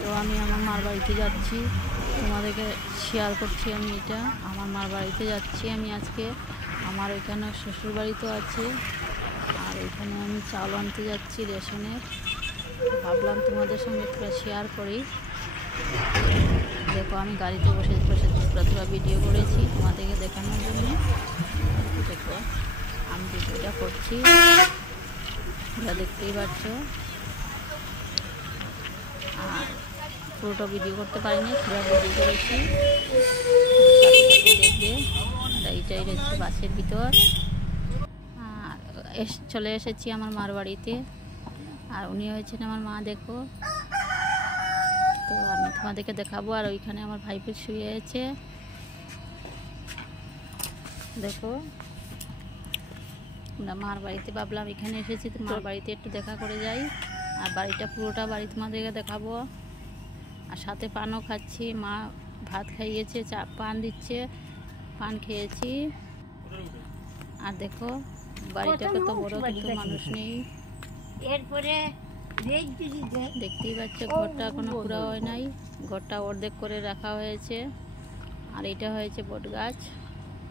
তো আমি আমার মার বাড়িতে যাচ্ছি, তোমাদেরকে শেয়ার করছি। আমি এটা আমার মার বাড়িতে যাচ্ছি আমি আজকে। আমার ওইখানে শ্বশুর বাড়ি তো আছে, আর ওইখানে আমি চাল আনতে যাচ্ছি রেশনের। ভাবলাম তোমাদের সঙ্গে একটু শেয়ার করি। দেখো আমি গাড়িতে বসে বসে থোড়া ভিডিও করেছি তোমাদেরকে দেখানোর জন্য। দেখো আমি ভিডিওটা করছি, তোমরা দেখতেই পাচ্ছ। আর পুরোটা ভিডিও করতে পারিনি, থোড়া ভিডিও করেছি, দেখবে। এইটাই রয়েছে বাসের ভিতর। আর চলে এসেছি আমার মার বাড়িতে, আর উনি হয়েছেন আমার মা। দেখো তো আমি তোমাদেরকে দেখাবো। আর ওইখানে আমার ভাইপো শুয়ে আছে। দেখো আমরা মার বাড়িতে, ভাবলাম এখানে এসেছি তো মার বাড়িতে একটু দেখা করে যাই। আর বাড়িটা পুরোটা বাড়ি তোমাদেরকে দেখাবো। আর সাথে পানও খাচ্ছি, মা ভাত খাইয়েছে, পান দিচ্ছে, পান খেয়েছি। আর দেখো বাড়িটা কত বড়, কিন্তু মানুষ নেই। এরপরে দেখতেই পাচ্ছ ঘরটা এখনো পুরো হয় নাই, ঘরটা অর্ধেক করে রাখা হয়েছে। আর এটা হয়েছে বট গাছ,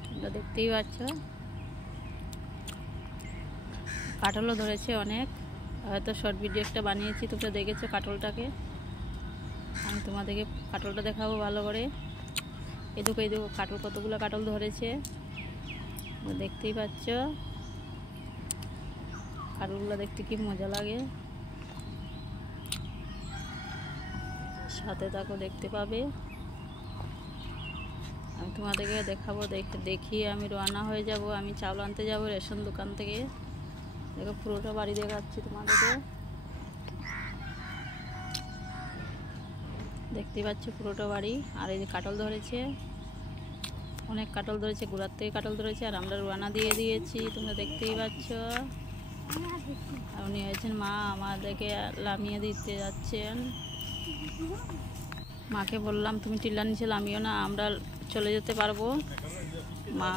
তোমরা দেখতেই পাচ্ছ। কাঁঠালও ধরেছে অনেক, হয়তো শর্ট ভিডিও একটা বানিয়েছি, তোমরা দেখেছো কাঁঠালটাকে। আমি তোমাদেরকে কাঁঠালটা দেখাবো ভালো করে। এই দেখো কাঁঠাল, কতগুলো কাঁঠাল ধরেছে, দেখতেই পাচ্ছ। কাঁঠালগুলো দেখতে কি মজা লাগে, সাথে থাকো দেখতে পাবে। আমি তোমাদেরকে দেখাবো। দেখিয়ে আমি রওনা হয়ে যাব, আমি চাউল আনতে যাব রেশন দোকান থেকে। দেখো পুরোটা বাড়ি দেখাচ্ছি তোমাদেরকে, দেখতেই পাচ্ছ পুরোটা বাড়ি। আর এই যে কাঁঠাল ধরেছে, অনেক কাঁঠাল ধরেছে, গোড়ার থেকে কাঁঠাল ধরেছে। আর আমরা রওনা দিয়ে দিয়েছি, তোমরা দেখতেই পাচ্ছ। আর উনি হয়েছেন মা, আমাদেরকে নামিয়ে দিতে যাচ্ছেন। মাকে বললাম তুমি টিলার নিচে নামিও না, আমরা চলে যেতে পারবো। মা